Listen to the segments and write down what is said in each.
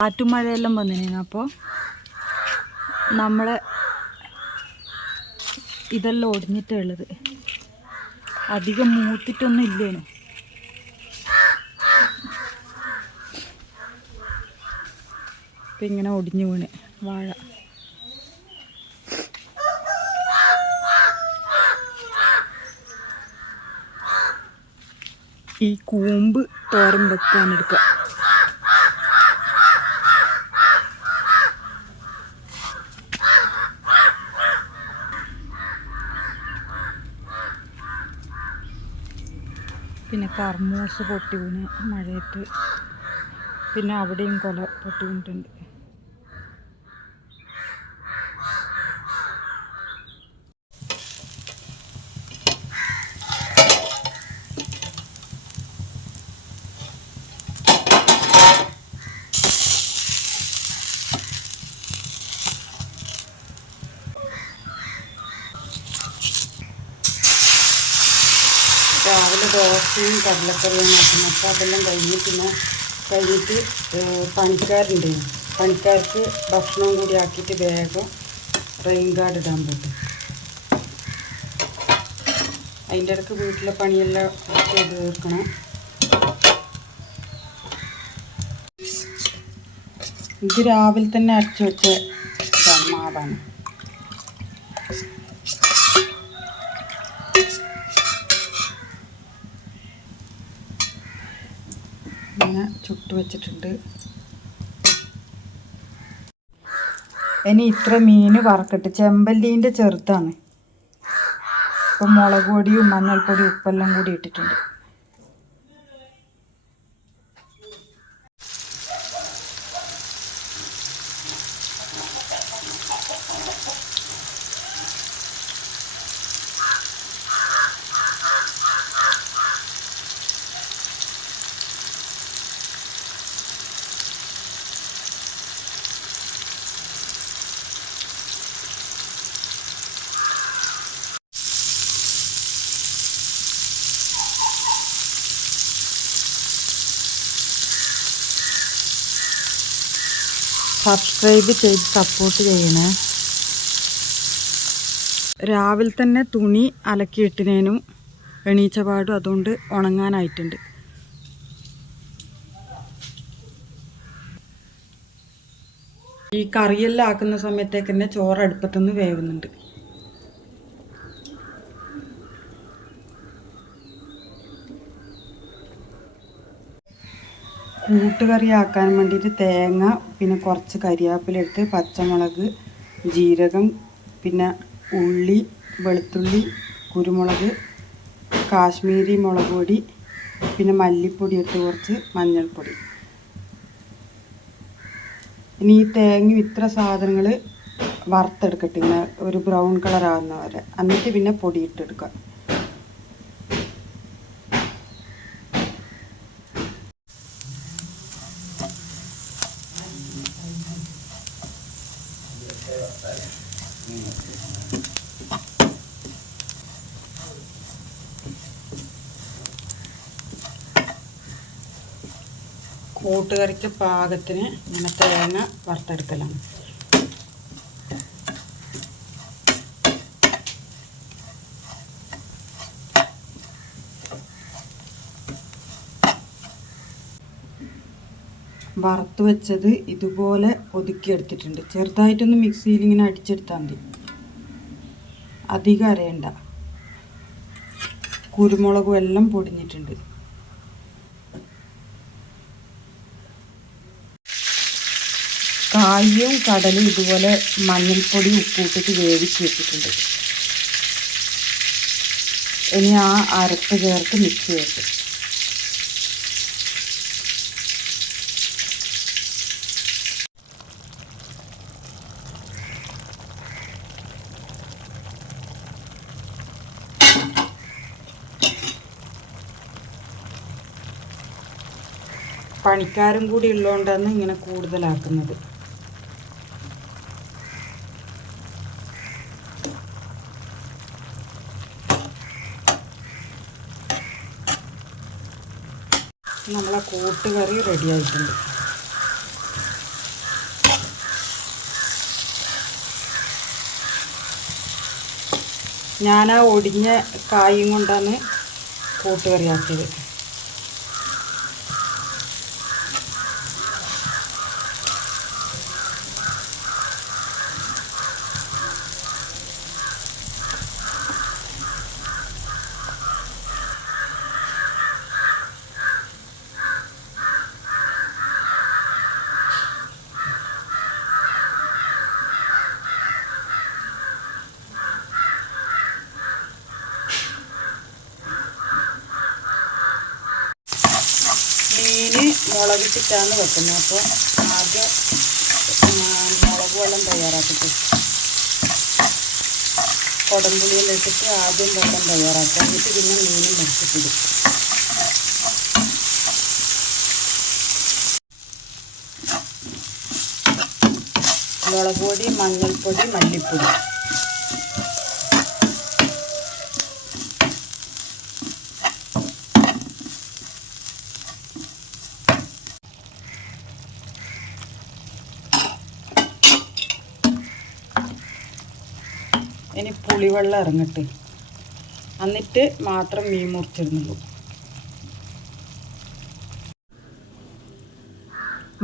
കാറ്റുമഴയെല്ലാം വന്നിരുന്നു. അപ്പോൾ നമ്മളെ ഇതെല്ലാം ഒടിഞ്ഞിട്ടുള്ളത്. അധികം മൂത്തിട്ടൊന്നും ഇല്ലേനു. ഇപ്പം ഇങ്ങനെ ഒടിഞ്ഞു വീണ്. വാഴ. ഈ കൂമ്പ് തോരൻ വെക്കാൻ പിന്നെ കർമൂസ് പൊട്ടി വീണ് മഴയത്ത്. പിന്നെ അവിടെയും കൊല പൊട്ടി വീണിട്ടുണ്ട് ദോശയും കടലക്കറിയും ആയിരുന്നു അപ്പോൾ അതെല്ലാം കഴിഞ്ഞ് പിന്നെ കഴിഞ്ഞിട്ട് പണിക്കാരുണ്ട്. പണിക്കാർക്ക് ഭക്ഷണവും കൂടി ആക്കിയിട്ട് വേഗം റെയിൻ ഗാർഡ് ഇടാൻ പറ്റും അതിന്റെ ഇടയ്ക്ക് വീട്ടിലെ പണിയെല്ലാം ചെയ്ത് തീർക്കണം. ഇത് രാവിലെ തന്നെ അരച്ചു വെച്ച മാവാണ് ഇങ്ങനെ ചുട്ട് വെച്ചിട്ടുണ്ട്. ഇനി ഇത്ര മീൻ വറക്കട്ടെ. ചെമ്പല്ലീന്റെ ചെറുതാണ് ഇപ്പം മുളക് പൊടിയും മഞ്ഞൾപ്പൊടിയും ഉപ്പെല്ലാം കൂടി ഇട്ടിട്ടുണ്ട്. സബ്സ്ക്രൈബ് ചെയ്ത് സപ്പോർട്ട് ചെയ്യണേ. രാവിലെ തന്നെ തുണി അലക്കിയിട്ടിനേനും എണീച്ച പാടും അതുകൊണ്ട് ഉണങ്ങാനായിട്ടുണ്ട്. ഈ കറിയെല്ലാം ആക്കുന്ന സമയത്തേക്ക് തന്നെ ചോറ് അടുപ്പത്തുനിന്ന് വേവുന്നുണ്ട്. കൂട്ടുകറി ആക്കാൻ വേണ്ടിയിട്ട് തേങ്ങ പിന്നെ കുറച്ച് കരിയാപ്പിലെടുത്ത് പച്ചമുളക് ജീരകം പിന്നെ ഉള്ളി വെളുത്തുള്ളി കുരുമുളക് കാശ്മീരി മുളക് പൊടി പിന്നെ മല്ലിപ്പൊടി ഇട്ട് കുറച്ച് മഞ്ഞൾപ്പൊടി. ഇനി ഈ തേങ്ങ ഇത്ര സാധനങ്ങൾ വറുത്തെടുക്കട്ടെ ഇങ്ങനെ ഒരു ബ്രൗൺ കളർ ആവുന്ന വരെ എന്നിട്ട് പിന്നെ പൊടി കൂട്ടുകറിക്ക് പാകത്തിന് ഇങ്ങനെ തേങ്ങ വറുത്തെടുക്കലാണ്. വറുത്ത് വെച്ചത് ഇതുപോലെ ഒതുക്കിയെടുത്തിട്ടുണ്ട്. ചെറുതായിട്ടൊന്ന് മിക്സിയിൽ ഇങ്ങനെ അടിച്ചെടുത്താൽ മതി. അധികം അരയണ്ട. കുരുമുളകും എല്ലാം പൊടിഞ്ഞിട്ടുണ്ട്. കായും കടലും ഇതുപോലെ മഞ്ഞൾപ്പൊടി ഉപ്പൂട്ടിട്ട് വേവിച്ച് വെച്ചിട്ടുണ്ട്. ഇനി ആ അരപ്പ് ചേർത്ത് മിക്സ് ചെയ്തിട്ട് പണിക്കാരും കൂടി ഉള്ളതുകൊണ്ടാണ് ഇങ്ങനെ കൂടുതലാക്കുന്നത്. നമ്മളെ കൂട്ടുകറി റെഡി ആയിട്ടുണ്ട്. ഞാൻ ആ ഒടിഞ്ഞ കായും കൊണ്ടാണ് കൂട്ടുകറിയാക്കിയത് മീന് മുളകിട്ടിട്ടാണ് വെക്കുന്നത്. അപ്പോൾ ആദ്യം മുളക് വെള്ളം തയ്യാറാക്കിയിട്ട് കൊടമ്പുളിയിൽ ഇട്ടിട്ട് ആദ്യം വെള്ളം തയ്യാറാക്കുക. എന്നിട്ട് പിന്നെ മീൻ മുറിച്ചിട്ടിടും മുളക് പൊടി മഞ്ഞൾപ്പൊടി മല്ലിപ്പൊടി ഇനി പുളിവെള്ളം ഇറങ്ങട്ടെ. എന്നിട്ട് മാത്രം മീൻ മുറിച്ചിടുന്നുള്ളൂ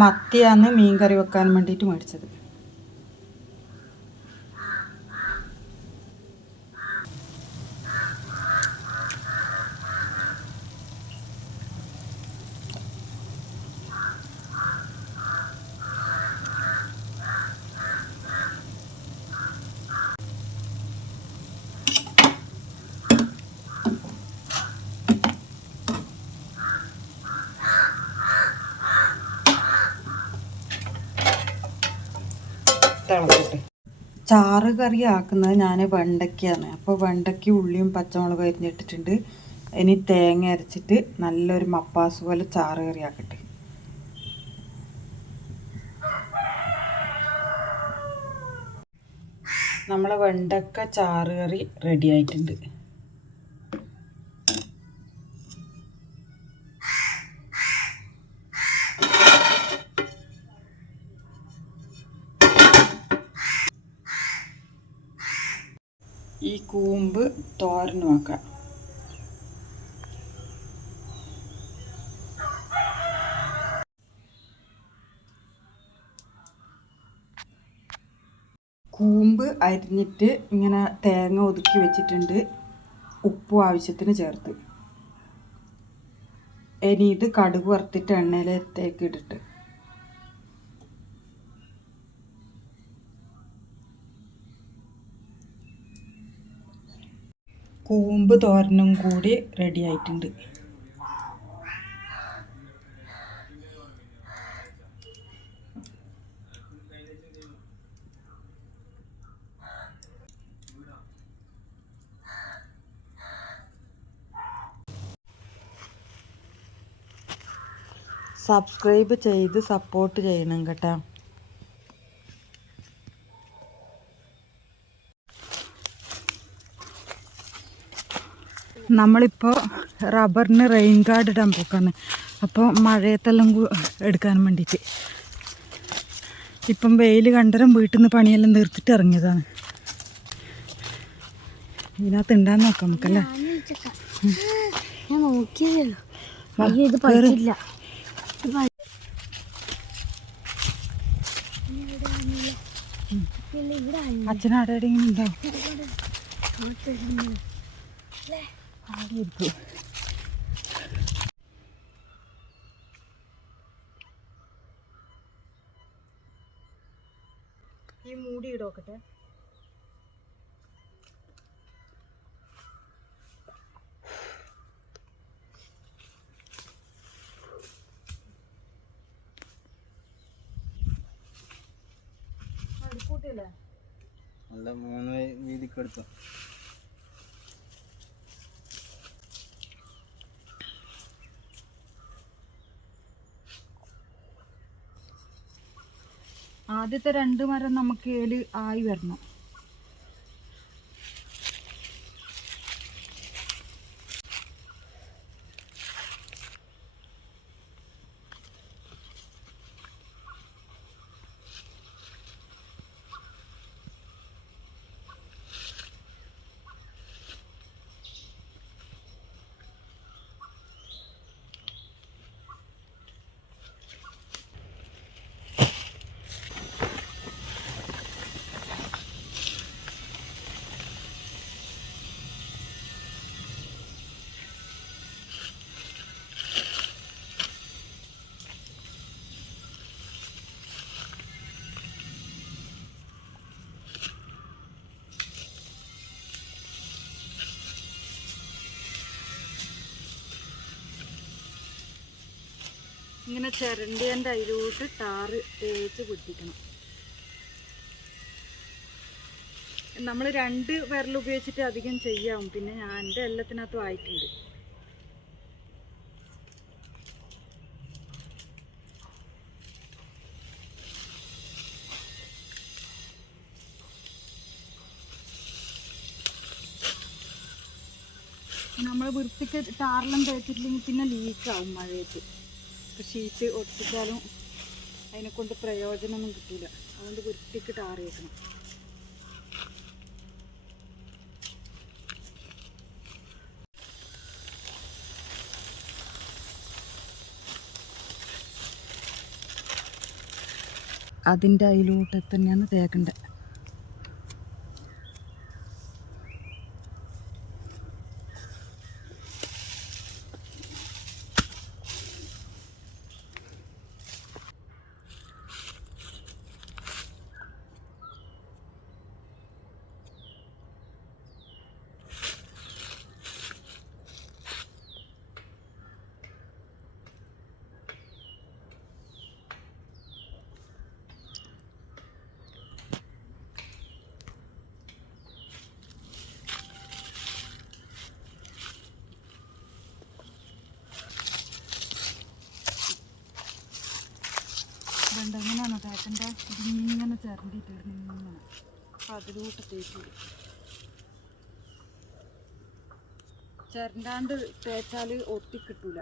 മത്തിയാണ് മീൻ കറി വെക്കാൻ വേണ്ടിയിട്ട് മേടിച്ചത്. ചാറ് കറി ആക്കുന്നത് ഞാൻ വെണ്ടയ്ക്കാണ്. അപ്പോൾ വെണ്ടയ്ക്ക് ഉള്ളിയും പച്ചമുളകും അരിഞ്ഞിട്ടിട്ടുണ്ട്. ഇനി തേങ്ങ അരച്ചിട്ട് നല്ലൊരു മപ്പാസ് പോലെ ചാറ് കറി ആക്കട്ടെ. നമ്മളെ വെണ്ടക്ക ചാറ് കറി റെഡി ആയിട്ടുണ്ട്. ഈ കൂമ്പ് തോരന് വെക്കാം കൂമ്പ് അരിഞ്ഞിട്ട് ഇങ്ങനെ തേങ്ങ ഒതുക്കി വെച്ചിട്ടുണ്ട്. ഉപ്പും ആവശ്യത്തിന് ചേർത്ത്. ഇനി ഇത് കടുക് വറുത്തിട്ട് എണ്ണയിലേക്ക് ഇട്ടിട്ട്. കൂമ്പ് തോരനും കൂടി റെഡി ആയിട്ടുണ്ട്. സബ്സ്ക്രൈബ് ചെയ്ത് സപ്പോർട്ട് ചെയ്യണം കേട്ടോ. നമ്മളിപ്പോൾ റബ്ബറിന് റെയിൻ ഗാർഡ് ഇടാൻ പോക്കാണ്. അപ്പോൾ മഴയത്തെല്ലാം എടുക്കാൻ വേണ്ടിയിട്ട് ഇപ്പം വെയിൽ കണ്ടരം വീട്ടിൽ നിന്ന് പണിയെല്ലാം തീർത്തിട്ട് ഇറങ്ങിയതാണ്. ഇതിനകത്ത് ഉണ്ടാന്ന് നോക്കാം നമുക്കല്ലേ? ഞാൻ നോക്കിയതല്ലോ അവിടെ ഈ മൂടി ഇടോക്കട്ടെ ആദ്യത്തെ രണ്ട് മരം നമുക്ക് ഏൽ ആയി വരണം. ഇങ്ങനെ ചിരണ്ടേന്റെ അതിലോട്ട് ടാറ് തേച്ച് പിടിപ്പിക്കണം നമ്മൾ രണ്ട് വിരൽ ഉപയോഗിച്ചിട്ട് അധികം ചെയ്യാവും. പിന്നെ ഞാൻ എന്റെ എല്ലാത്തിനകത്തും ആയിട്ടുണ്ട്. നമ്മൾ വൃത്തിക്ക് ടാറെല്ലാം തേച്ചിട്ടില്ലെങ്കിൽ പിന്നെ ലീക്കാവും മഴയത്ത്. ഷീറ്റ് ഒട്ടിച്ചാലും അതിനെ കൊണ്ട് പ്രയോജനമൊന്നും കിട്ടില്ല അതുകൊണ്ട് വൃത്തിക്ക് ടാറിയേക്കണം അതിന്റെ അതിലൂട്ടെ തന്നെയാണ് തേക്കേണ്ടത് തേക്കന്റെ ഇതിങ്ങനെ ചിരണ്ടിയിട്ട് ഇങ്ങനെ. അപ്പം അതിലൂട്ട് തേച്ച് ചിരണ്ടാണ്ട് തേച്ചാൽ ഒട്ടിക്കിട്ടൂല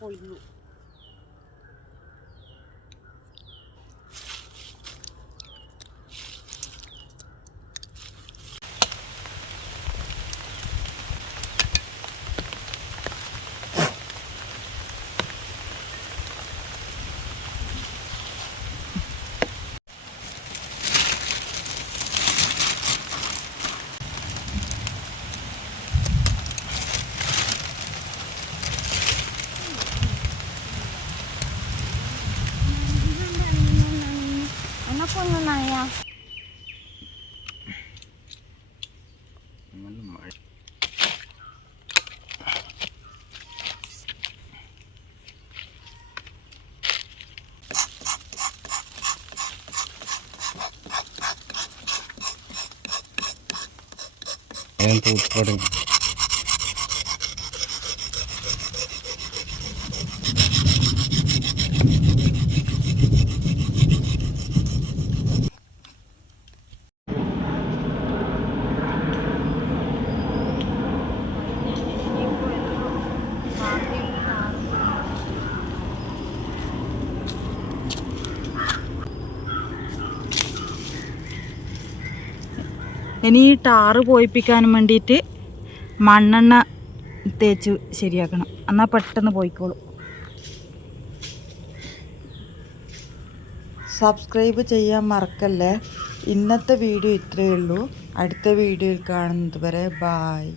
പൊളിഞ്ഞു. ഞാൻ തൂത്തോടെ ഇനി ഈ ടാറ് പോയിപ്പിക്കാൻ വേണ്ടിയിട്ട് മണ്ണെണ്ണ തേച്ച് ശരിയാക്കണം. എന്നാൽ പെട്ടെന്ന് പോയിക്കോളും. സബ്സ്ക്രൈബ് ചെയ്യാൻ മറക്കല്ലേ? ഇന്നത്തെ വീഡിയോ ഇത്രയേ ഉള്ളൂ. അടുത്ത വീഡിയോയിൽ കാണുന്നത് വരെ ബായ്